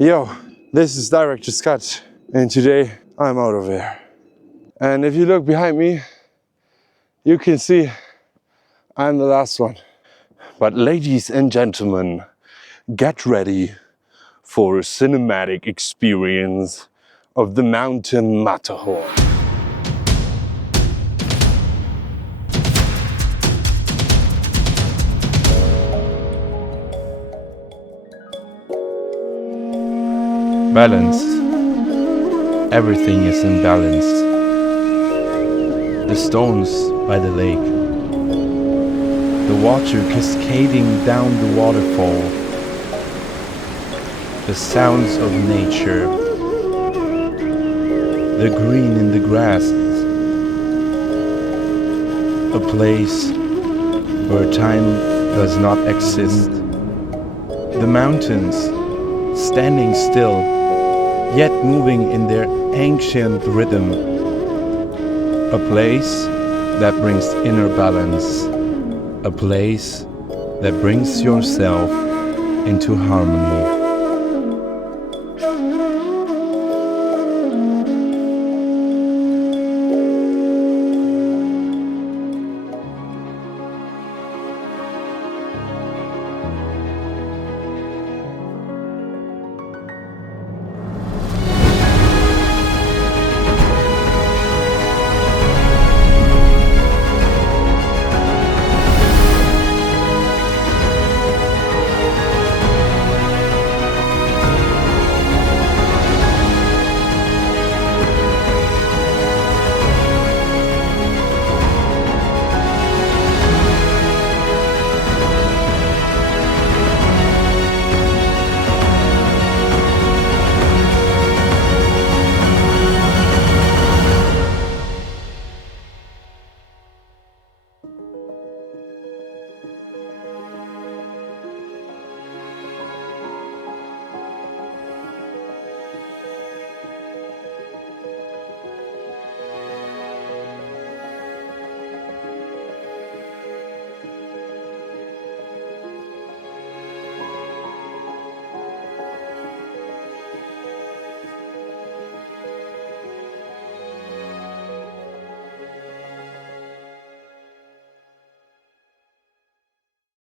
Yo, this is Directorscut, and today I'm out of here. And if you look behind me, you can see I'm the last one. But ladies and gentlemen, get ready for a cinematic experience of the Mountain Matterhorn. Balanced. Everything is in balance. The stones by the lake. The water cascading down the waterfall. The sounds of nature. The green in the grasses. A place where time does not exist. The mountains standing still, yet moving in their ancient rhythm. A place that brings inner balance. A place that brings yourself into harmony.